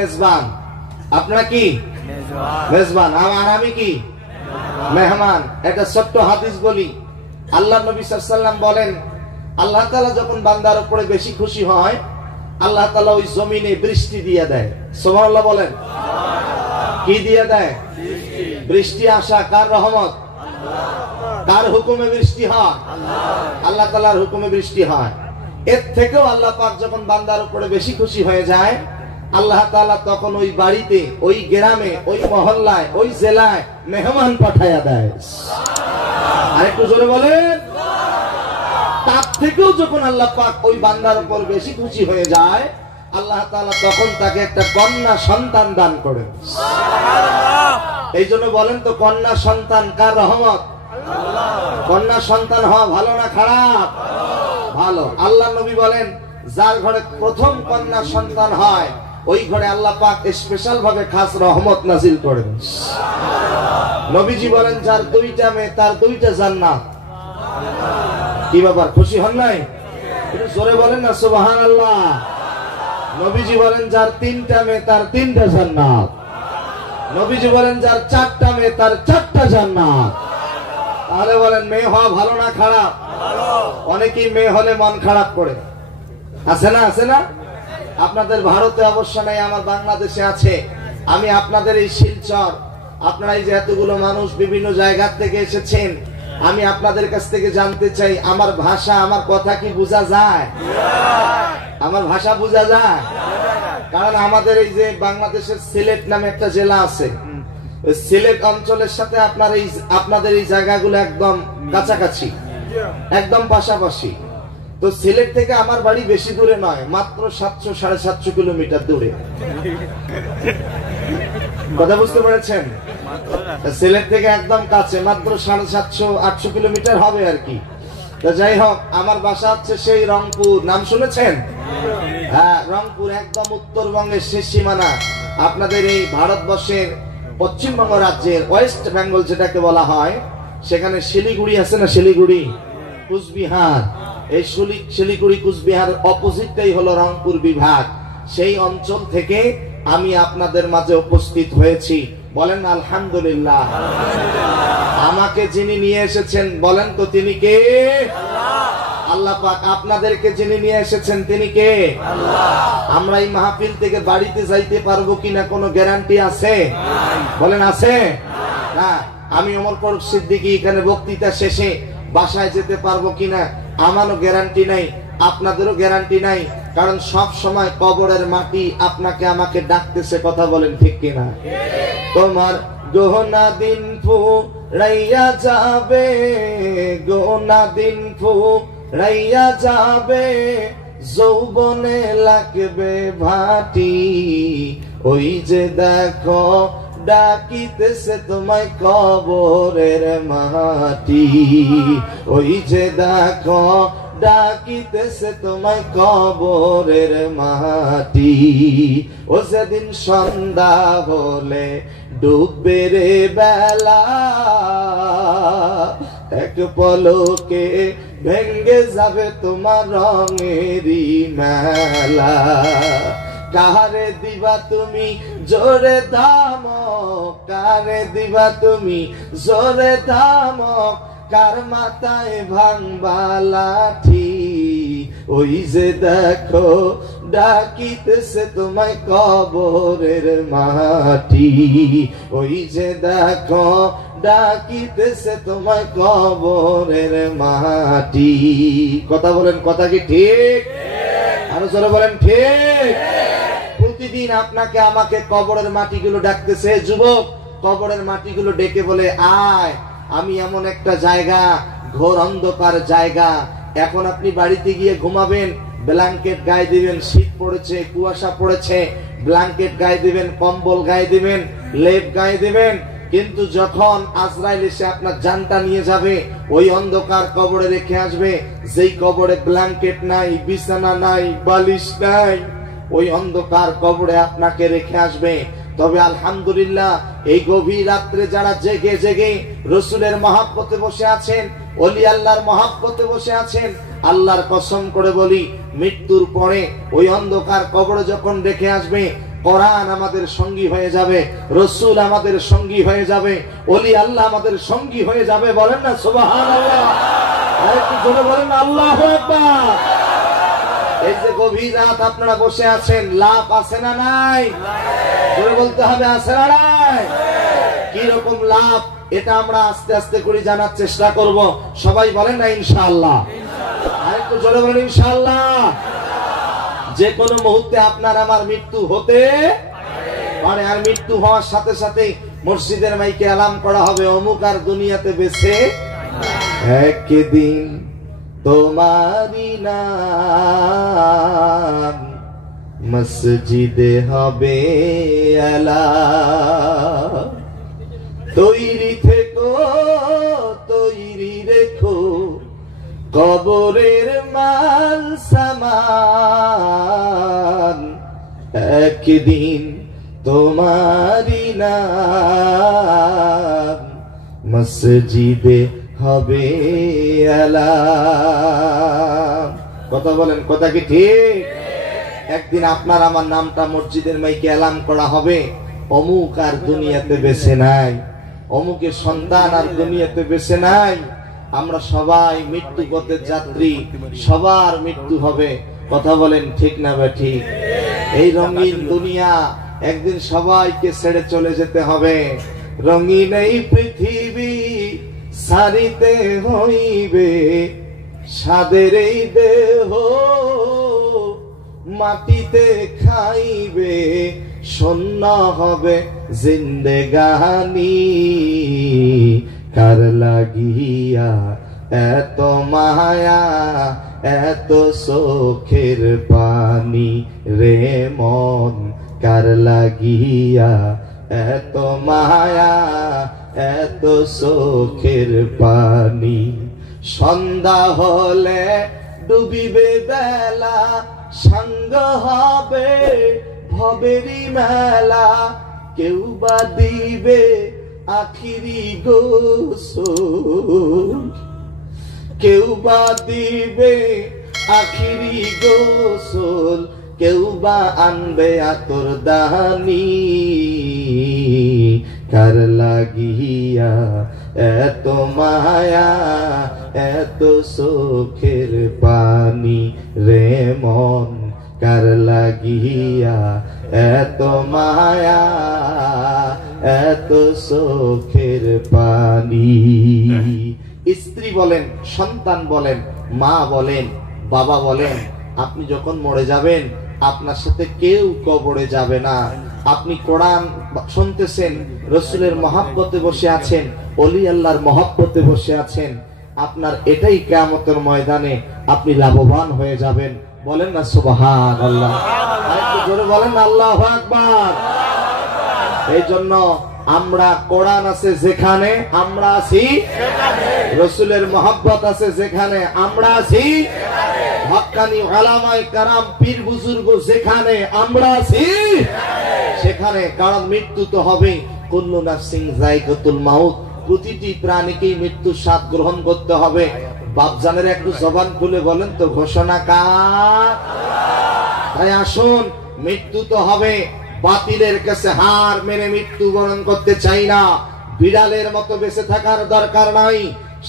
মেজবান, আপনারা কি মেজবান, আর আমি কি মেহমান। একটা ছোট্ট হাদিস বলি, আল্লাহ নবী সাল্লাল্লাহু আলাইহি ওয়াসাল্লাম বলেন, আল্লাহ তাআলা যখন বান্দার উপরে বেশি খুশি হয়, আল্লাহ তাআলা ওই জমিনে বৃষ্টি দিয়ে দেয়। সুবহানাল্লাহ বলেন। কি দিয়ে দেয়? বৃষ্টি আসা কার রহমত? কার হুকুমে বৃষ্টি হয়? আল্লাহ তাআলার হুকুমে বৃষ্টি হয়। এর থেকেও আল্লাহ পাক যখন বান্দার উপরে বেশি খুশি হয়ে যায়, আল্লাহ তাআলা তখন ওই বাড়িতে, ওই গ্রামে, ওই মহল্লায়, ওই জেলায় মেহমান পাঠায়া দেয়। আরেকটু জোরে বলেন। তার থেকেও যখন আল্লাহ পাক ওই বান্দার উপর বেশি খুশি হয়ে যায়, আল্লাহ তাআলা তখন তাকে একটা কন্যা সন্তান দান করেন। এই জন্য বলেন তো, কন্যা সন্তান কার রহমত? কন্যা সন্তান হওয়া ভালো না খারাপ? ভালো। আল্লাহ নবী বলেন, যার ঘরে প্রথম কন্যা সন্তান হয়, ওই ঘরে আল্লাহ পাক স্পেশাল ভাবে খাস রহমত নাজিল করেন। নবীজি বলেন, যার দুইটা মেয়ে তার দুইটা জান্নাত। কি ব্যাপার, খুশি হন নাই? একটু জোরে বলেন না সুবহানাল্লাহ। নবীজি বলেন, যার তিনটা মেয়ে তার তিনটা জান্নাত। নবীজি বলেন, যার চারটা মেয়ে তার চারটা জান্নাত। তাহলে বলেন, মেয়ে হওয়া ভালো না খারাপ? অনেকেই মেয়ে হলে মন খারাপ করে, আছে না? আছে না? আপনাদের ভারতে অবশ্য নাই, আমার বাংলাদেশে আছে। আমি আপনাদের এই শিলচর, আপনারা এই যে এতগুলো মানুষ বিভিন্ন জায়গা থেকে এসেছেন, আমি আপনাদের কাছ থেকে জানতে চাই, আমার ভাষা, আমার কথা কি বোঝা যায়? আমার ভাষা বোঝা যায়? কারণ আমাদের এই যে বাংলাদেশের সিলেট নামে একটা জেলা আছে, সিলেট অঞ্চলের সাথে আপনাদের এই জায়গাগুলো একদম কাছাকাছি, একদম পাশাপাশি। তো সিলেট থেকে আমার বাড়ি বেশি দূরে নয়, মাত্র 700-750 কিলোমিটার দূরে। কথা বুঝতে পেরেছেন? সিলেট থেকে একদম কাছে, মাত্র 750-800 কিলোমিটার হবে আর কি। যাই হোক, আমার বাসা হচ্ছে সেই রংপুর, নাম শুনেছেন? হ্যাঁ, রংপুর একদম উত্তরবঙ্গের শেষ সীমানা। আপনাদের এই ভারতবর্ষের পশ্চিমবঙ্গ রাজ্যের ওয়েস্ট বেঙ্গল যেটাকে বলা হয়, সেখানে শিলিগুড়ি আছে না, শিলিগুড়ি, কুচবিহার। এই শিলিগুড়ি কুচবিহার অপোজিটটাই হলো রংপুর বিভাগ। সেই অঞ্চল থেকে আমি আপনাদের মাঝে উপস্থিত হয়েছি। বলেন আলহামদুলিল্লাহ। আমাকে যিনি নিয়ে এসেছেন, বলেন তো তিনি কে? আল্লাহ পাক। আপনাদেরকে যিনি নিয়ে এসেছেন তিনি কে? আমরা এই মাহফিল থেকে বাড়িতে যাইতে পারবো কিনা কোনো গ্যারান্টি আছে? বলেন আছে? না। আমি ওমর ফারুক সিদ্দিকী এখানে বক্তৃতা শেষে বাসায় যেতে পারবো কিনা আমারও গ্যারান্টি নাই, আপনাদেরও গ্যারান্টি নাই। কারণ সব সময় কবরের মাটি আপনাকে আমাকে ডাকতেছে। কথা বলেন ঠিক কিনা? তোমার গহনা দিন ফুরাইয়া যাবে, গহনা দিন ফুরাইয়া যাবে, যৌবনে লাগবে ভাটি, ওই যে দেখো ডাকিতেছে তোমায় কবরের মাটি, ওই যে দেখো ডাকিতেছে তোমায় কবরের মাটি। ও যেদিন সন্ধ্যা হলে ডুববে রে বেলা, এক পলকে ভেঙ্গে যাবে তোমার রঙেরই মেলা। কারে দিবা তুমি জোরে ধমক, কারে দিবা তুমি জোরে ধমক, কার মাথায় ভাঙবা লাঠি, ওই যে দেখো ডাকিতেছে তোমায় কবরের মাটি, ওই যে দেখো ডাকিতেছে তোমায় কবরের মাটি। কথা বলেন, কথা কি ঠিক? আরো জোরে বলেন ঠিক। প্রতিদিন আপনাকে আমাকে কবরের মাটিগুলো ডাকতেছে। যুবক, কবরের মাটিগুলো ডেকে বলে, আয়, আমি এমন একটা জায়গা, ঘোর অন্ধকার জায়গা, এখন আপনি বাড়িতে গিয়ে ঘুমাবেন, ব্ল্যাঙ্কেট গায়ে দিবেন, শীত পড়েছে, কুয়াশা পড়েছে, ব্ল্যাঙ্কেট গায়ে দিবেন, কম্বল গায়ে দিবেন, লেপ গায়ে দিবেন, কিন্তু যখন আজরাইল এসে আপনার জানটা নিয়ে যাবে, ওই অন্ধকার কবরে রেখে আসবে, যেই কবরে ব্ল্যাঙ্কেট নাই, বিছানা নাই, বালিশ নাই, ওই অন্ধকার কবরে আপনাকে রেখে আসবে। তবে আলহামদুলিল্লাহ, এই গভীর রাত্রে যারা জেগে জেগে রসুলের মহব্বতে বসে আছেন, ওলি আল্লাহর মহব্বতে বসে আছেন, আল্লাহর কসম করে বলি, মৃত্যুর পরে ওই অন্ধকার কবরে যখন রেখে আসবে, কোরআন আমাদের সঙ্গী হয়ে যাবে, রাসূল আমাদের সঙ্গী হয়ে যাবে, ওলি আল্লাহ আমাদের সঙ্গী হয়ে যাবে। বলেন না সুবহানাল্লাহ, আরেকটু জোরে বলেন না আল্লাহু আকবার। এই যে গভীর রাত আপনারা বসে আছেন, লাভ আছে না নাই? জোরে বলতে হবে, আছে না নাই? কি রকম লাভ এটা আমরা আস্তে আস্তে করে জানার চেষ্টা করব। সবাই বলেন না ইনশাআল্লাহ, আরেকটু জোরে বলেন ইনশাআল্লাহ। যে কোনো মুহূর্তে আপনার আমার মৃত্যু হতে পারে, আর মৃত্যু হওয়ার সাথে সাথে মসজিদের মাইকে এলান করা হবে, অমুক আর দুনিয়াতে বেঁচে একদিন তোমারি নাম মসজিদে হবে আলা। তৈরি থেকো, তৈরি রেখো কবরের মাল সামান, একদিন তোমারি নাম মসজিদে হবে আলাম। কথা বলেন, কথা কি ঠিক? একদিন আপনার আমার নামটা মসজিদের মাইকে এলান করা হবে, অমুক আর দুনিয়াতে বেঁচে নাই, অমুকের সন্তান আর দুনিয়াতে বেঁচে নাই। আমরা সবাই মৃত্যু পথের যাত্রী, সবার মৃত্যু হবে। কথা বলেন ঠিক না বা ঠিক? এই রঙিন দুনিয়া একদিন সবাইকে ছেড়ে চলে যেতে হবে। রঙিন এই পৃথিবী সারিতে হইবে, সাদের এই দেহ মাটিতে খাইবে, শূন্য হবে জিন্দেগানি। কার লাগিয়া এত মায়া, এত চোখের পানি রে মন, কার লাগিয়া এত মায়া, এত চোখের পানি। সন্ধ্যা হলে ডুবিবে বেলা, সাঙ্গ হবে ভবেরি মেলা, কেউ বা দিবে আখিরি গোসল, কেউ বা দিবে আখিরি গোসল, কেউ বা আনবে আতর দানি। কার লাগিয়া এত মায়া, এত চোখের পানি রে মন, কার লাগিয়া এত মায়া, এত চোখের পানি। স্ত্রী বলেন, সন্তান বলেন, মা বলেন, বাবা বলেন, আপনি যখন মরে যাবেন আপনার সাথে কেউ কবরে যাবে না। আপনি কোরআন শুনতেছেন, রাসূলের মহব্বতে বসে আছেন, ওলি আল্লাহর মহব্বতে বসে আছেন, আপনার এটাই কিয়ামতের ময়দানে আপনি লাভবান হয়ে যাবেন। বলেন না সুবহানাল্লাহ, আরেকটু জোরে বলেন না আল্লাহু আকবার। এই জন্য আমরা, কোরআন আছে যেখানে আমরা আছি, রাসূলের মহব্বত আছে যেখানে আমরা আছি, হক্কানি উলামায়ে কেরাম পীর বুজুর্গ যেখানে আমরা আছি সেখানে। কারণ মৃত্যু তো হবে, কুল্লু নাফসিন যায়কাতুল মাউত, প্রতিটি প্রাণীকেই মৃত্যুর স্বাদ গ্রহণ করতে হবে। বাপজানের একটু জবান খুলে বলেন তো, ঘোষণা কার? তাই আসুন, মৃত্যু তো হবে, বাতিলের কাছে হার মেনে মৃত্যুবরণ করতে চাই না। বিড়ালের মতো বেঁচে থাকার দরকার নাই,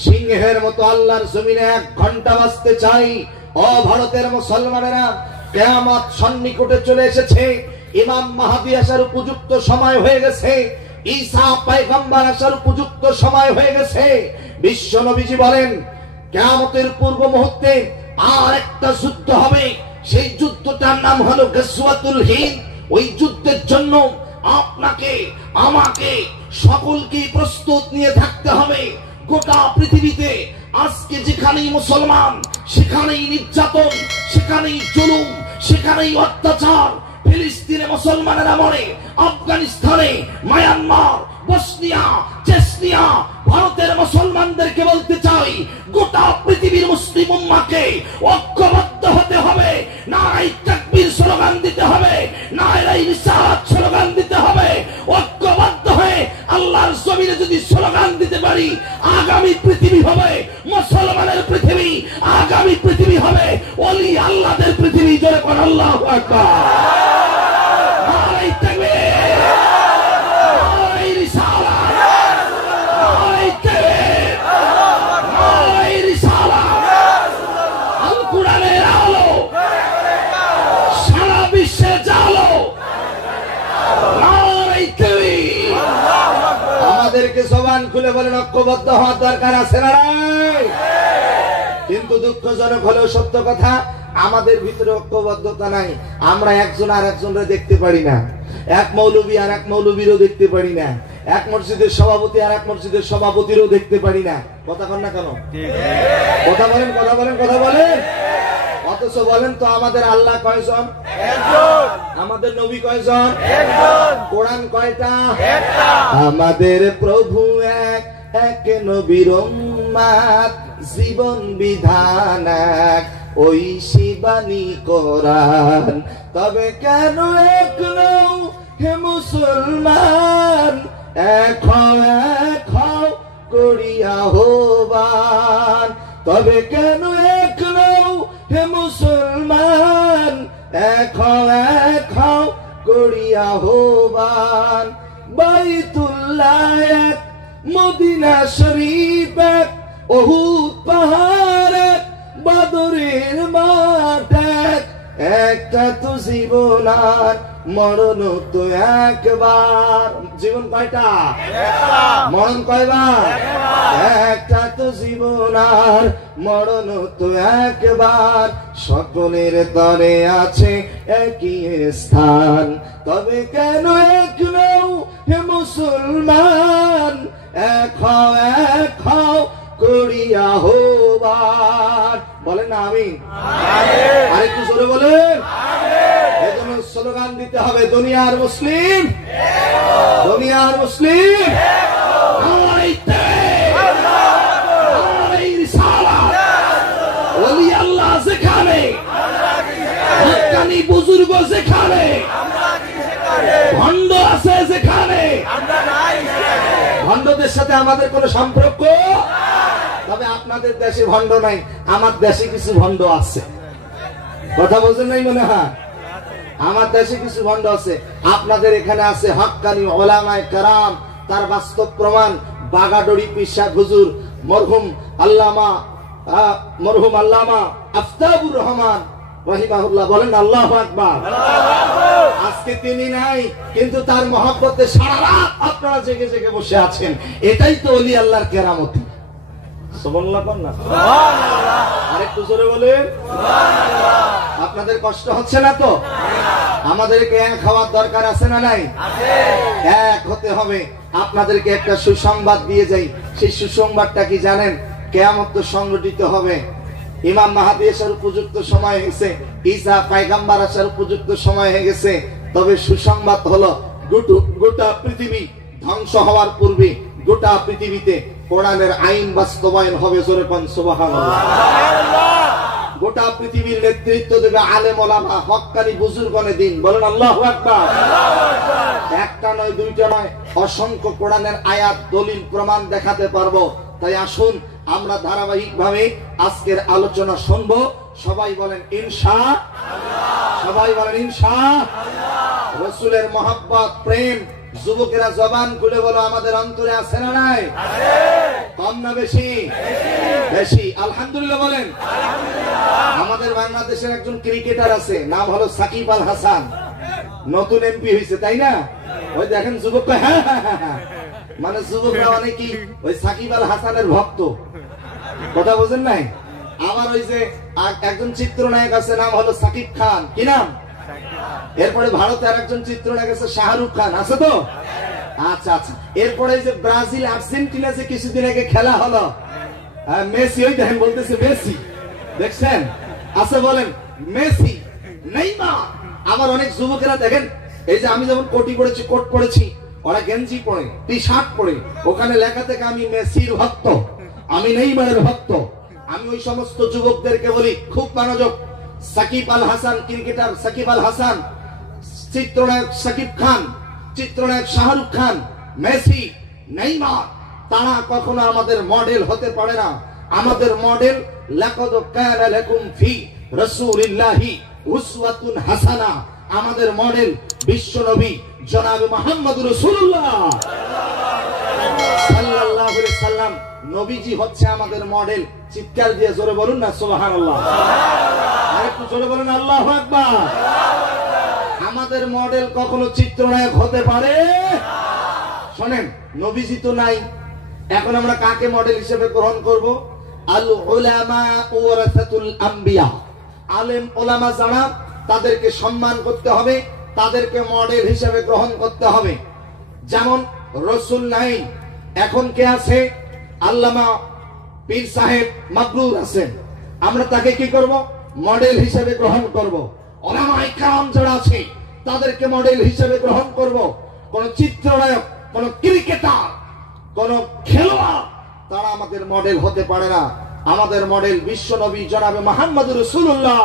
সিংহের মতো আল্লাহর জমিনে 1 ঘন্টা বাঁচতে চাই। ও ভারতের মুসলমানেরা, কিয়ামত সন্নিকটে চলে এসেছে, ইমাম মাহদী আসার উপযুক্ত সময় হয়ে গেছে, ঈসা পয়গম্বর আসার উপযুক্ত সময় হয়ে গেছে। বিশ্ব নবীজি বলেন, কিয়ামতের পূর্ব মুহূর্তে আর একটা যুদ্ধ হবে, সেই যুদ্ধটার নাম হলো গজওয়াতুল হিন্দ। ওই যুদ্ধের জন্য আপনাকে, আমাকে, সকলকে প্রস্তুত নিয়ে থাকতে হবে। গোটা পৃথিবীতে আজকে যেখানেই মুসলমান সেখানেই নির্যাতন, সেখানেই জুলুম, সেখানেই অত্যাচার। ফিলিস্তিনে মুসলমানেরা মরে, আফগানিস্তানে, মায়ানমার, বসনিয়া, চেচনিয়া। ভারতের মুসলমানদেরকে বলতে চাই, গোটা পৃথিবীর মুসলিম উম্মাহকে ঐক্যবদ্ধ হতে হবে। নারায়ে তাকবীর স্লোগান দিতে হবে, নারায়ে রিসালাত স্লোগান দিতে হবে। ঐক্যবদ্ধ হয়ে আল্লাহর জমিনে যদি স্লোগান দিতে পারি, আগামী পৃথিবী হবে মুসলমানের পৃথিবী, আগামী পৃথিবী হবে ওলি আল্লাহদের পৃথিবী। জোরে বলেন আল্লাহু আকবার। নারায়ে জবান খুলে বলেন ঐক্যবদ্ধ হওয়ার দরকার আছে না নাই? কিন্তু দুঃখজনক হলেও সত্য কথা, আমাদের ভিতরে ঐক্যবদ্ধতা নাই। আমরা একজন আর একজনকে দেখতে পারি না, এক মৌলবী আর এক মৌলবীরও দেখতে পারি না, এক মসজিদের সভাপতি আর এক মসজিদের সভাপতিরও দেখতে পারি না। কথা বলেন না কেন? কথা বলেন, কথা বলেন, কথা বলেন। অথচ বলেন তো আমাদের আল্লাহ কয়জন? একজন। আমাদের নবী কয়জন? একজন। কোরআন কয়টা? একটা। আমাদের প্রভু এক, এক নবীর উম্মত, জীবন বিধান এক, ওই শিবানী কোরআন। তবে কেন এক নও হে মুসলমান, এক হও, এক হও করিয়া আহ্বান। তবে কেন এক নও হে মুসলমান, এক হও, এক হও করিয়া আহ্বান। বাইতুল্লাহ এক, মদিনা শরীফ এক, উহুদ পাহাড় এক, বদরের মাঠ এক। একটা তো জীবন আর মরণ তো একবার। জীবন কয়টা? মরণ কয়বার? একটা তো জীবন আর মরণ তো একবার। সকলের তরে আছে একই স্থান। তবে কেন এক নও হে মুসলমান, এক হও, এক হও করিয়া আহ্বান। বলেন না আমিন? আরেকটু জোরে বলেন। এজন্য স্লোগান দিতে হবে, দুনিয়ার মুসলিম, দুনিয়ার মুসলিম, ওলি আল্লাহ যেখানে, হক্কানি বুজুর্গ যেখানে, ভণ্ড আছে যেখানে, ভণ্ডদের সাথে আমাদের কোন সম্পর্ক। তবে আপনাদের দেশে ভণ্ড নাই, আমার দেশে কিছু ভণ্ড আছে। কথা বলছেন নাই মনে হয়? আমার দেশে কিছু ভণ্ড আছে, আপনাদের এখানে আছে হক্কানি ওলামায়ে কেরাম। তার বাস্তব প্রমাণ বাগাডোরি পীর সাহেব হুজুর মরহুম আল্লামা আফতাবুর রহমান রাহিমাহুল্লাহ। বলেন আল্লাহু আকবার। আজকে তিনি নাই, কিন্তু তার মহব্বতে সারা রাত আপনারা জেগে জেগে বসে আছেন। এটাই তো ওলি আল্লাহর কেরামতি। সুবহানাল্লাহ বলেন না? সুবহানাল্লাহ। আরেকটু জোরে বলেন সুবহানাল্লাহ। আপনাদের কষ্ট হচ্ছে না তো? আমাদেরকে এক হওয়ার দরকার আছে না নাই? আছে। এক হতে হবে। আপনাদেরকে একটা সুসংবাদ দিয়ে যাই। সেই সুসংবাদটা কি জানেন? কিয়ামত তো সংগঠিত হবে। ইমাম মাহদী আসার উপযুক্ত সময় হয়েছে, ঈসা পয়গম্বর আসার উপযুক্ত সময় হয়ে গেছে। তবে সুসংবাদ হলো গোটা পৃথিবী ধ্বংস হওয়ার পূর্বে গোটা পৃথিবীতে কোরআনের আইন বাস্তবায়ন হবে। জোরে কোন সুবহানাল্লাহ। গোটা পৃথিবীর নেতৃত্ব দেবে আলেম ওলামা, হক্কানি বুজুর্গনে দিন। বলেন আল্লাহু আকবার। একটা নয়, দুইটা নয়, অসংখ্য কোরআনের আয়াত দলিল প্রমাণ দেখাতে পারবো। তাই আসুন আমরা ধারাবাহিকভাবে আজকের আলোচনা শুনবো। সবাই বলেন ইনশাআল্লাহ। সবাই বলেন ইনশাআল্লাহ। রাসূলের মহব্বত, প্রেম যুবকেরা জবান খুলে বলো আমাদের অন্তরে আছে না নাই? আছে। কম না বেশি? বেশি। আলহামদুলিল্লাহ বলেন আলহামদুলিল্লাহ। আমাদের বাংলাদেশের একজন ক্রিকেটার আছে, নাম হলো সাকিব আল হাসান। নতুন এমপি হয়েছে, তাই না? ওই দেখেন যুবক, মানে যুবকরা অনেকেই ওই সাকিব আল হাসানের ভক্ত। কথা বোঝেন নাই? আবার ওই যে একজন চিত্রনায়ক আছে, নাম হলো সাকিব খান। কি নাম? এরপরে ভারতে আর একজন চিত্রনায়ক আছে শাহরুখ খান, আছে তো? আচ্ছা আচ্ছা। এরপরে যে ব্রাজিল আর্জেন্টিনা যে কিছুদিন আগে খেলা হলো, মেসি, ওই দেখেন বলতেছে মেসি, দেখছেন? আচ্ছা বলেন মেসি, নেইমার। আমার অনেক যুবকেরা দেখেন, এই যে আমি যেমন কোটি পড়েছি, কোট পড়েছি, ওরা গেঞ্জি পরে, টি শার্ট পরে, ওখানে লেখা থেকে আমি মেসির ভক্ত, আমি নেইমারের ভক্ত। আমি ওই সমস্ত যুবকদেরকে বলি খুব মনোযোগ। সাকিব আল হাসান, ক্রিকেটার সাকিব আল হাসান, চিত্রনায়ক সাকিব খান, চিত্রনায়ক শাহরুখ খান, মেসি, নেইমার, তারা কখনো আমাদের মডেল হতে পারে না। আমাদের মডেল লাকাদ কানা লাকুম ফি রাসূলিল্লাহি উসওয়াতুন হাসানা। আমাদের মডেল বিশ্ব নবী জনাবে মুহাম্মদ রাসূলুল্লাহ সাল্লাল্লাহু আলাইহি সাল্লাম। নবীজি হচ্ছে আমাদের মডেল। চিৎকার দিয়ে জোরে বলুন না সুবহানাল্লাহ। আরেকটু জোরে বলুন আল্লাহু আকবার। আমাদের মডেল কখনো চিত্রনায়ক হতে পারে? শোনেন, নবীজি তো নাই, এখন আমরা কাকে মডেল হিসেবে গ্রহণ করব? আল উলামা ওয়ারাসাতুল আম্বিয়া, আলেম ওলামা যারা, তাদেরকে সম্মান করতে হবে, তাদেরকে মডেল হিসেবে গ্রহণ করতে হবে। যেমন রাসূল নাই, এখন কে আছে? আল্লামা পীর সাহেব মাবরুর আছেন, আমরা তাকে কি করব? মডেল হিসেবে গ্রহণ করব। ওলামায়ে কেরাম যারা আছে তাদেরকে মডেল হিসেবে গ্রহণ করব। কোন চিত্রনায়ক, কোন ক্রিকেটার, কোন খেলোয়াড় তারা আমাদের মডেল হতে পারে না। আমাদের মডেল বিশ্ব নবী জনাবে মুহাম্মদুর রাসূলুল্লাহ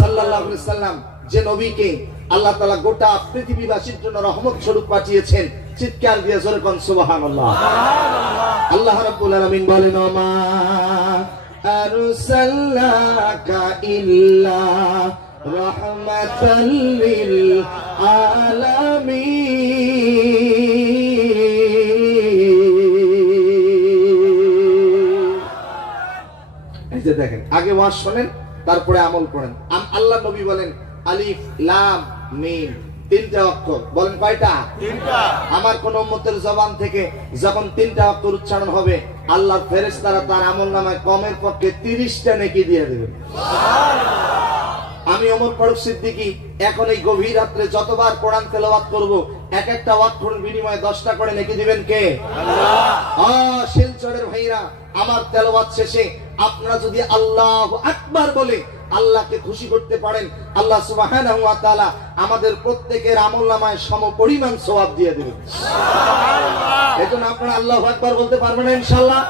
সাল্লাল্লাহু আলাইহি সাল্লাম, যে নবীকে আল্লাহ তাআলা গোটা পৃথিবীবাসীর জন্য রহমত স্বরূপ পাঠিয়েছেন। চিৎকার দিয়ে জোরে কোন সুবহানাল্লাহ। আল্লাহ রাব্বুল আলামিন বলেন, মা আরসালনাকা ইল্লা রাহমাতাল লিল আলামিন। এই যে দেখেন, আগে ওয়াজ শুনেন, তারপরে আমল করেন। আল্লাহ নবী বলেন আলিফ লাম মিম, তিনটা অক্ষর। বলেন কয়টা? তিনটা। আমার কোন উম্মতের জবান থেকে যখন তিনটা অক্ষর উচ্চারণ হবে, আল্লাহর ফেরেশতারা তার আমলনামায় কমের পক্ষে 30টা নেকি দিয়ে দেবেন। আমি ওমর ফারুক সিদ্দিকী এখন এই গভীর রাত্রে যতবার কোরআন তেলাওয়াত করব, এক একটা অক্ষরের বিনিময়ে 10টা করে নেকি দিবেন কে? আল্লাহ। শিলচরের ভাইরা, আমার তেলাওয়াত শেষে আপনারা যদি আল্লাহু আকবার বলে আল্লাহকে খুশি করতে পারেন, আল্লাহ সুবহানাহু ওয়া তাআলা আমাদের প্রত্যেকের আমলনামায় সমপরিমাণ সওয়াব দিয়ে দেবেন। সুবহানাল্লাহ। এজন্য আপনারা আল্লাহু আকবার বলতে পারবেন না ইনশাআল্লাহ?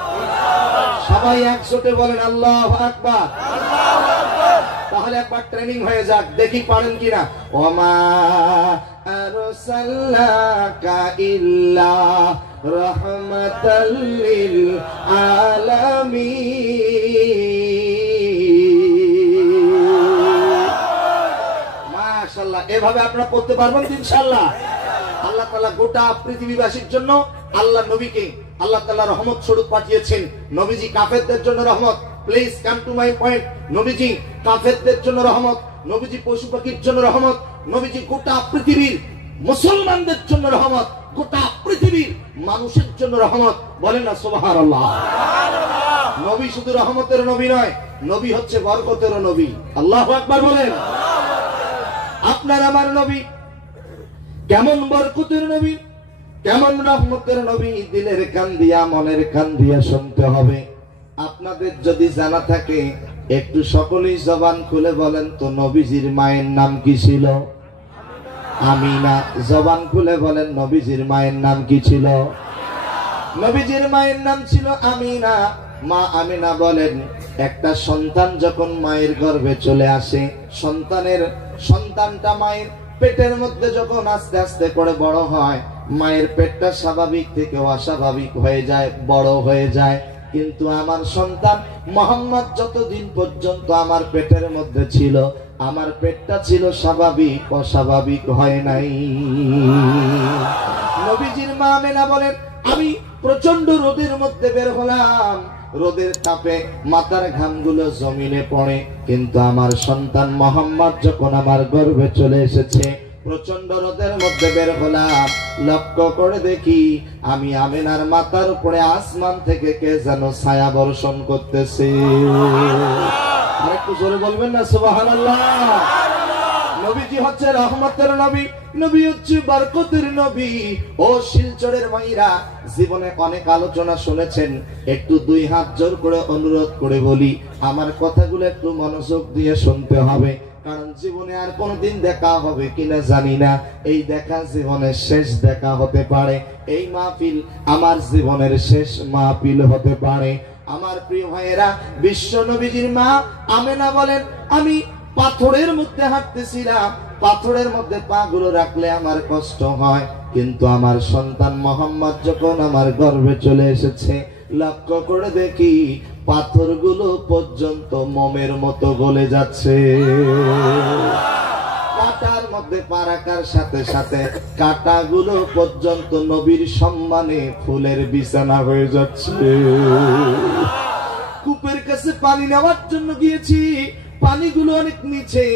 সবাই একসাথে বলেন আল্লাহু আকবার। আল্লাহু আকবার। তাহলে একবার ট্রেনিং হয়ে যাক, দেখি পারেন কিনা। ওমা আরসালনাকা ইল্লা রাহমাতাল লিল আলামিন। মাশাআল্লাহ। এভাবে আপনারা পড়তে পারবেন ইনশাআল্লাহ। আল্লাহ তাআলা গোটা পৃথিবীবাসীর জন্য আল্লাহ নবীকে আল্লাহ তাআলা রহমত স্বরূপ পাঠিয়েছেন। নবীজি কাফেরদের জন্য রহমত। Please come to my point. নবীজি কাফেরদের জন্য রহমত, নবীজি পশু পাখির জন্য রহমত, নবীজি গোটা পৃথিবীর মুসলমানদের জন্য রহমত, গোটা পৃথিবীর মানুষের জন্য রহমত। বলেন না সুবহানাল্লাহ। নবী শুধু রহমতের নবী নয়, নবী হচ্ছে বরকতেরও নবী। আল্লাহু আকবার বলেন। আপনার আমার নবী কেমন বরকতের নবী, কেমন রহমতের নবী, দিলের কান দিয়া মনের কান দিয়া শুনতে হবে। আপনাদের যদি জানা থাকে একটু সকলেই জবান খুলে বলেন তো, নবীজির মায়ের নাম কি ছিল? আমিনা। জবান খুলে বলেন, নবীজির মায়ের নাম কি ছিল? নবীজির মায়ের নাম ছিল আমিনা। মা আমিনা বলেন, একটা সন্তান যখন মায়ের গর্ভে চলে আসে, সন্তানটা মায়ের পেটের মধ্যে যখন আস্তে আস্তে করে বড় হয়, মায়ের পেটটা স্বাভাবিক থেকে অস্বাভাবিক হয়ে যায়, বড় হয়ে যায়। কিন্তু আমার সন্তান মুহাম্মদ যতদিন পর্যন্ত আমার পেটের মধ্যে ছিল, আমার পেটটা ছিল স্বাভাবিক, অস্বাভাবিক হয় নাই। নবীজির মা আমিনা বলেন, আমি প্রচন্ড রোদের মধ্যে বের হলাম, রোদের তাপে মাথার ঘামগুলো জমিনে পড়ে, কিন্তু আমার সন্তান মুহাম্মদ যখন আমার গর্ভে চলে এসেছে, প্রচন্ড রোদের মধ্যে বের হলাম, লক্ষ্য করে দেখি আমি আমিনার মাথার উপরে আসমান থেকে কে যেন ছায়া বর্ষণ করতেছে। আরেকটু জোরে বলবেন না সুবহানাল্লাহ। নবীজি হচ্ছে রহমতের নবী, নবী হচ্ছে বরকতের নবী। ও শিলচরের মাইরা, জীবনে অনেক আলোচনা শুনেছেন, একটু দুই হাত জোর করে অনুরোধ করে বলি, আমার কথাগুলো একটু মনোযোগ দিয়ে শুনতে হবে। কারণ জীবনে আর কোনদিন দেখা হবে কিনা জানি না, এই দেখা জীবনের শেষ দেখা হতে পারে। এই মাহফিল আমার জীবনের শেষ মাহফিল হতে পারে। আমার প্রিয় ভাইয়েরা, বিশ্ব নবীজির মা আমেনা বলেন, আমি পাথরের মধ্যে হাঁটতেছিলাম, পাথরের মধ্যে পা গুলো রাখলে আমার কষ্ট হয়, কিন্তু আমার সন্তান মুহাম্মদ যখন আমার গর্ভে চলে এসেছে, লক্ষ্য করে দেখি পাথরগুলো পর্যন্ত মোমের মতো গলে যাচ্ছে। কাটার মধ্যে পা রাখার সাথে সাথে কাটাগুলো পর্যন্ত নবীর সম্মানে ফুলের বিছানা হয়ে যাচ্ছে। কূপের কাছে পানি নেওয়ার জন্য গিয়েছি, পানিগুলো অনেক নিচে,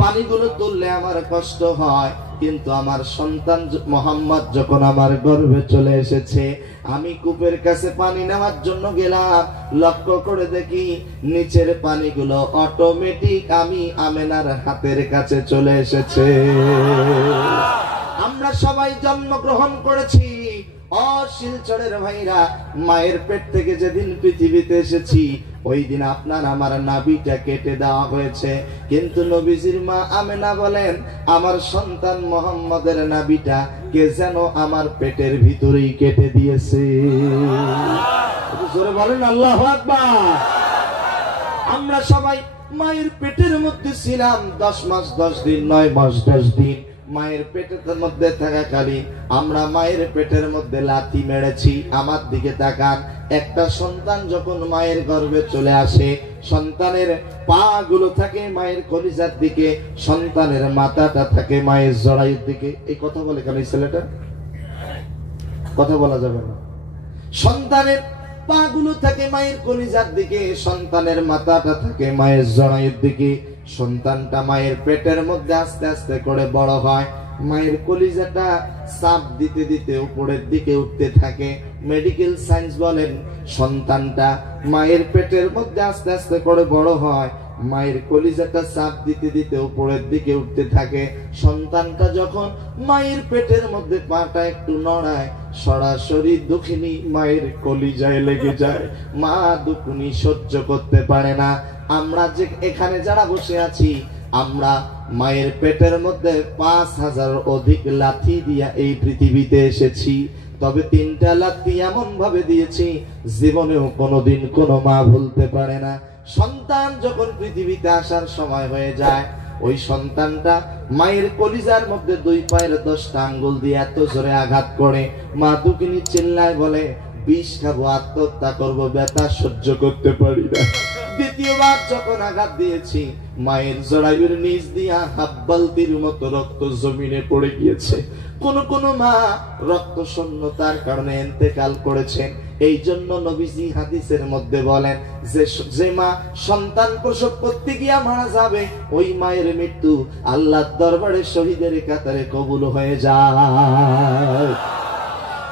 পানিগুলো তুললে আমার কষ্ট হয়, কিন্তু আমার সন্তান মোহাম্মদ যখন আমার গর্ভে চলে এসেছে, আমি কূপের কাছে পানি নেওয়ার জন্য গেলাম, লক্ষ্য করে দেখি নিচের পানিগুলো অটোমেটিক আমি আমেনার হাতের কাছে চলে এসেছে। আমরা সবাই জন্মগ্রহণ করেছি শিলচরের ভাইরা, মায়ের পেট থেকে যেদিন পৃথিবীতে এসেছি ওই দিন আপনার আমার নাভিটা কেটে দেওয়া হয়েছে, কিন্তু নবীজির মা আমেনা বলেন আমার সন্তান মোহাম্মদের নাভিটা কে যেন আমার পেটের ভিতরেই কেটে দিয়েছে। জোরে বলেন আল্লাহু আকবার। আমরা সবাই মায়ের পেটের মধ্যে ছিলাম 10 মাস 10 দিন, 9 মাস 10 দিন। মায়ের পেটের মধ্যে থাকাকালীন আমরা মায়ের পেটের মধ্যে লাথি মেরেছি। আমার দিকে তাকান, একটা সন্তান যখন মায়ের গর্ভে চলে আসে, সন্তানের পা গুলো থাকে মায়ের কলিজার দিকে, সন্তানের মাথাটা থাকে মায়ের জরায়ুর দিকে। এই কথা বলে কেন এই ছেলেটা? কথা বলা যাবে না। সন্তানের পা গুলো থাকে মায়ের কলিজার দিকে, সন্তানের মাথাটা থাকে মায়ের জরায়ুর দিকে। সন্তানটা মায়ের পেটের মধ্যে আস্তে আস্তে করে বড় হয়, মায়ের কলিজাটা চাপ দিতে দিতে উপরের দিকে উঠতে থাকে। মেডিকেল সায়েন্স বলেন সন্তানটা মায়ের পেটের মধ্যে আস্তে আস্তে করে বড় হয়, মায়ের কলিজাটা চাপ দিতে দিতে উপরের দিকে উঠতে থাকে। সন্তানটা যখন মায়ের পেটের মধ্যে পাটা একটু নড়ায়, সরাসরি দুঃখিনী মায়ের কলিজায় লেগে যায়। মা দুঃখিনী সহ্য করতে পারে না। আমরা যে এখানে যারা বসে আছি, আমরা মায়ের পেটের মধ্যে 5000 অধিক লাথি দিয়া এই পৃথিবীতে এসেছি। তবে 3টা লাথি এমন ভাবে দিয়েছি জীবনেও কোনোদিন কোনো মা ভুলতে পারে না। সন্তান যখন পৃথিবীতে আসার সময় হয়ে যায়, ওই সন্তানটা মায়ের কলিজার মধ্যে 2 পায়ের 10টা আঙ্গুল দিয়ে এত জোরে আঘাত করে, মা দুঃখিনী চিল্লায় বলে বিষ খাবো, আত্মহত্যা করবো, ব্যথা সহ্য করতে পারি না। দ্বিতীয়বার যখন আঘাত দিয়েছি, মায়ের জরায়ুর নিচ দিয়া হাব্বালতির মতো রক্ত জমিনে পড়ে গিয়েছে। কোন কোন মা রক্ত শূন্যতার কারণে ইন্তেকাল করেছেন। এই জন্য নবীজি হাদিসের মধ্যে বলেন যে মা সন্তান প্রসব করতে গিয়া মারা যাবে, ওই মায়ের মৃত্যু আল্লাহর দরবারে শহীদের কাতারে কবুল হয়ে যায়।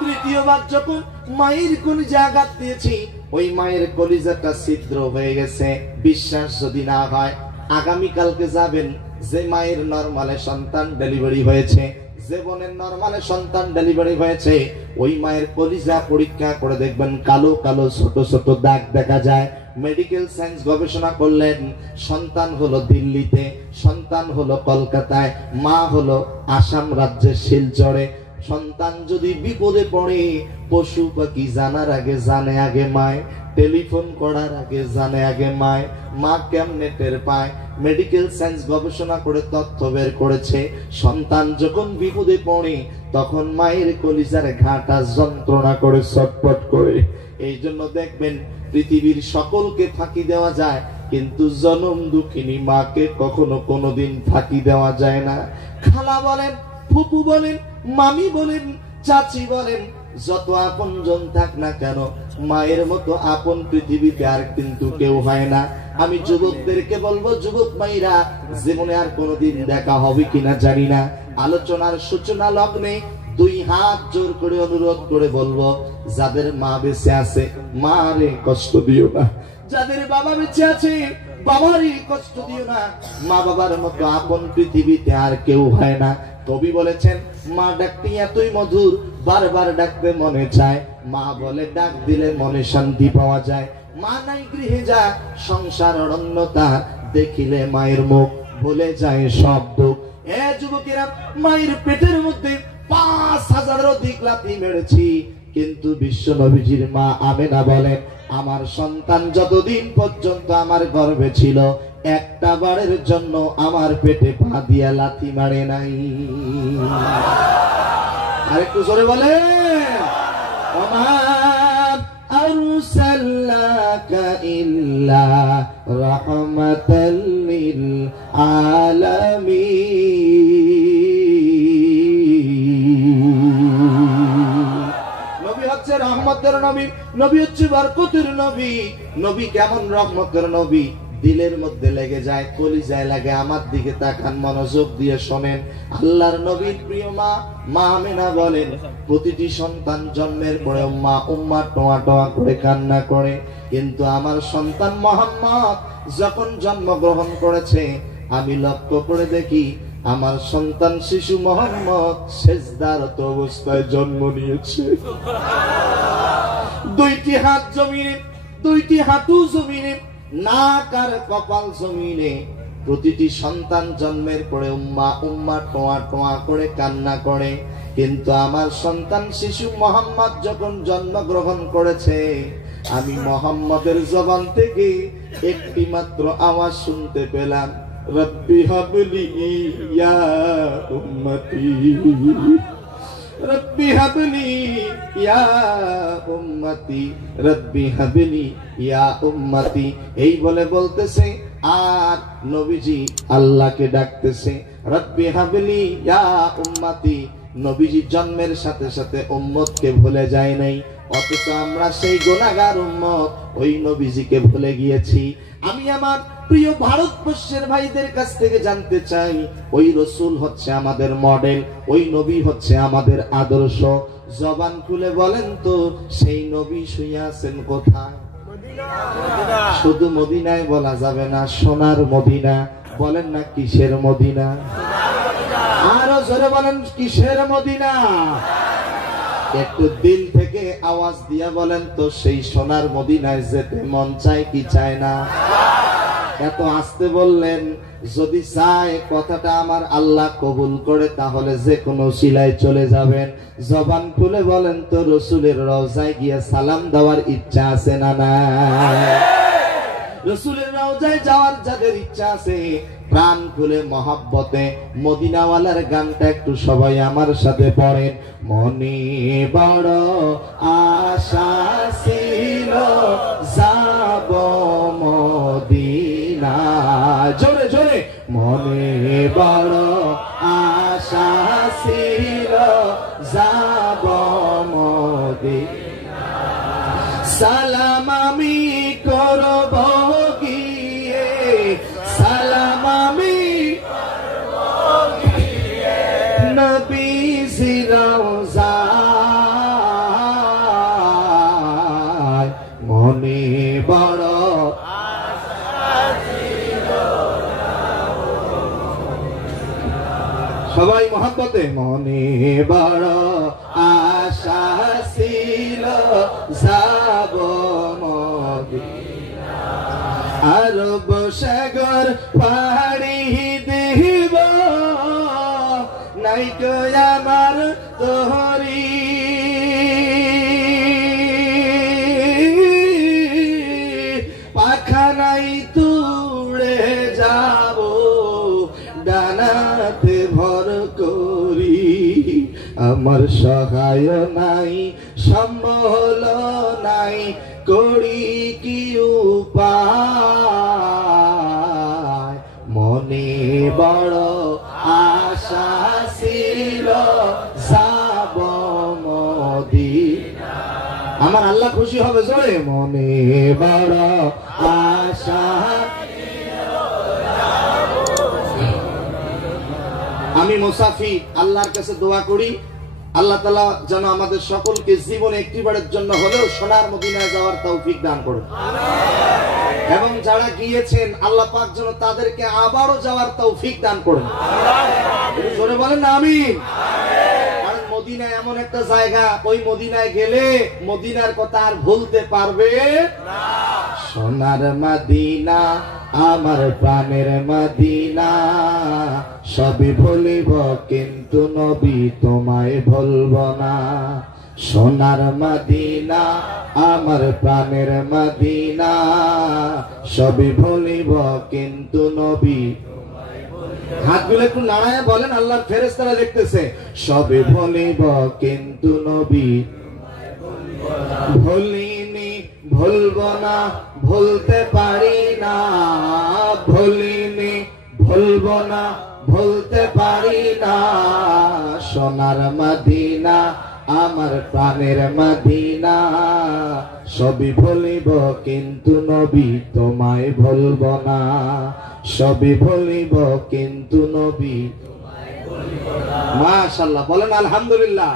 তৃতীয়বার যখন মায়ের কলিজা আঘাত দিয়েছি, ওই মায়ের কলিজাটা ছিদ্র হয়ে গেছে। বিশ্বাস যদি না হয়, আগামীকালকে যাবেন যে মায়ের নরমালে সন্তান ডেলিভারি হয়েছে, যে বোনের নরমালে সন্তান ডেলিভারি হয়েছে, ওই মায়ের কলিজা পরীক্ষা করে দেখবেন কালো কালো ছোট ছোট দাগ দেখা যায়। মেডিকেল সায়েন্স গবেষণা করলেন সন্তান হলো দিল্লিতে, সন্তান হলো কলকাতায়, মা হলো আসাম রাজ্যের শিলচরে। সন্তান যদি বিপদে পড়ে, পশু পাখি জানার আগে জানে আগে মায়, টেলিফোন করার আগে জানে আগে মায়। মা কেমনে টের পায়? মেডিকেল সায়েন্স গবেষণা করে তথ্য বের করেছে, সন্তান যখন বিপদে পড়ে তখন মায়ের কলিজার ঘাটা যন্ত্রণা করে ছটফট করে। এই জন্য দেখবেন পৃথিবীর সকলকে ফাঁকি দেওয়া যায়, কিন্তু জনম দুঃখিনী মাকে কখনো কোনোদিন ফাঁকি দেওয়া যায় না। খালা বলেন, ফুপু বলেন, মামি বলেন, চাচি বলেন, যত আপনজন থাক না কেন, মায়ের মতো আপন পৃথিবীতে আর কিন্তু কেউ হয় না। আমি যুবকদেরকে বলবো, যুবক মাইরা জীবনে আর কোনোদিন দেখা হবে কিনা জানি না, আলোচনার সূচনা লগ্নে 2 হাত জোর করে অনুরোধ করে বলবো, যাদের মা বেঁচে আছে মা রে কষ্ট দিও না, যাদের বাবা বেঁচে আছে বাবারই কষ্ট দিও না। মা বাবার মতো আপন পৃথিবীতে আর কেউ হয় না। কবি বলেছেন, মা ডাকটি এতই মধুর, বারবার ডাকতে মনে চায়। মা বলে ডাক দিলে মনে শান্তি পাওয়া যায়। মা নাই গৃহে যা সংসার অরণ্যতা, দেখিলে মায়ের মুখ ভুলে যায় সব দুঃখ। এ যুবকেরা, মায়ের পেটের মধ্যে 5000 অধিক লাথি মেরেছি, কিন্তু বিশ্ব নবীজির মা আমেনা বলেন, আমার সন্তান যতদিন পর্যন্ত আমার গর্ভে ছিল, একটা বারের জন্য আমার পেটে পা দিয়া লাথি মারে নাই। আরেকটু জোরে বলে, ওমা আরসালনাকা ইল্লা রাহমাতাল লিল আলামিন। নবী হচ্ছে রহমতের নবী, নবী হচ্ছে বরকতের নবী। নবী কেমন রহমতের নবী? দিলের মধ্যে লেগে যায়, কলিজায় লাগে। আমার দিকে তাকান, মনোযোগ দিয়ে শোনেন। আল্লাহর নবীর প্রিয় মা আমেনা বলেন, প্রতিটি সন্তান জন্মের পরে উম্মা টোয়া টোয়া করে কান্না করে, কিন্তু আমার সন্তান মুহাম্মদ যখন জন্মগ্রহণ করেছে, আমি লক্ষ্য করে দেখি আমার সন্তান শিশু মুহাম্মদ সেজদারত অবস্থায় জন্ম নিয়েছে। দুইটি হাত জমিনে, দুইটি হাঁটু জমিনে, নাক আর কপাল জমিনে। প্রতিটি সন্তান জন্মের পরে উম্মা টোয়া টোয়া করে কান্না করে, কিন্তু আমার সন্তান শিশু মুহাম্মদ যখন জন্মগ্রহণ করেছে, আমি মুহাম্মদের জবান থেকে একটি মাত্র আওয়াজ শুনতে পেলাম, রব্বি হাবলি ইয়া উম্মতি, রব্বি হাবলি ইয়া উম্মতি, রব্বি হাবলি ইয়া উম্মতি। এই বলে বলতেছে, আর নবীজি আল্লাহকে ডাকতেছে, রব্বি হাবলি ইয়া উম্মতি। নবীজি জন্মের সাথে সাথে উম্মতকে ভুলে যায় নাই, অথচ আমরা সেই গুনাহগার উম্মত ওই নবীজিকে ভুলে গিয়েছি। আমি আমার প্রিয় ভারতবর্ষের ভাইদের কাছ থেকে জানতে চাই, ওই রাসূল হচ্ছে আমাদের মডেল, ওই নবী হচ্ছে আমাদের আদর্শ। জবান খুলে বলেন তো, সেই নবী শুয়ে আছেন কোথায়? শুধু মদিনায় বলা যাবে না, সোনার মদিনা। বলেন না কিসের মদিনা? আরো জোরে বলেন, কিসের মদিনা? একটু দিল থেকে আওয়াজ দিয়া বলেন তো, সেই সোনার মদিনায় যেতে মন চায় কি চায় না? এত আস্তে বললেন, যদি চায় কথাটা আমার আল্লাহ কবুল করে, তাহলে যে কোনো সিলায় চলে যাবেন। জবান খুলে বলেন তো, রাসূলের রওজায় গিয়ে সালাম দেওয়ার ইচ্ছা আছে না নাই? রাসূলের রওজায় যাওয়ার যাদের ইচ্ছা আছে, প্রাণ খুলে মহব্বতে মদিনাওয়ালার গানটা একটু সবাই আমার সাথে পড়েন। মনে বড় আশা ছিল যাব মদিনা, জোরে জোরে। মনে বড় আশা ছিল যাব মদিনা, সালাম আমি করব গিয়ে, সালাম আমি করব গিয়ে নবীজির রওজায়। মনে বড় আশা ছিল, সবাই মহব্বতে। মনে বড় আশা ছিল যাব মদিনা, আরব সাগর পাড়ি দেব, নাই গো আমার তোহরি, পাখা নাই তুড়ে যাব, ডানাতে ভর করি। আমার সহায় নাই, সম্বল নাই, করি কি উপায়? মনে বড় আশা ছিল যাব মদিনা, আমার আল্লাহ খুশি হবে। জোরে, মনে বড় আশা। আমি মুসাফির, আল্লাহর কাছে দোয়া করি, আল্লাহ তাআলা যেন আমাদের সকলকে জীবনে একটিবারের জন্য হলেও সোনার মদিনায় যাওয়ার তৌফিক দান করুন। এবং যারা গিয়েছেন, আল্লাহ পাক যেন তাদেরকে আবারও যাওয়ার তৌফিক দান করুন। জোরে বলেন আমিন। কারণ মদিনা এমন একটা জায়গা, ওই মদিনায় গেলে মদিনার কথা আর ভুলতে পারবে না। সোনার মদিনা আমার প্রাণের মদিনা, সবই ভুলিব কিন্তু নবী তোমায় ভুলব না। সোনার মদিনা আমার প্রাণের মদিনা, সবই ভুলিব কিন্তু নবী। হাতগুলো একটু নাড়ায় বলেন, আল্লাহর ফেরেশতারা দেখতেছে। সবই ভুলিব কিন্তু নবী ভুলিনি, ভুলব না, ভুলতে পারি না। ভুলিনি, ভুলব না, ভুলতে পারি না। সোনার মদিনা আমার প্রাণের মদিনা, সবই ভুলিব কিন্তু নবী তোমায় ভুলব না, সবই ভুলিব কিন্তু নবী। মাশাআল্লাহ, বলেন আলহামদুলিল্লাহ।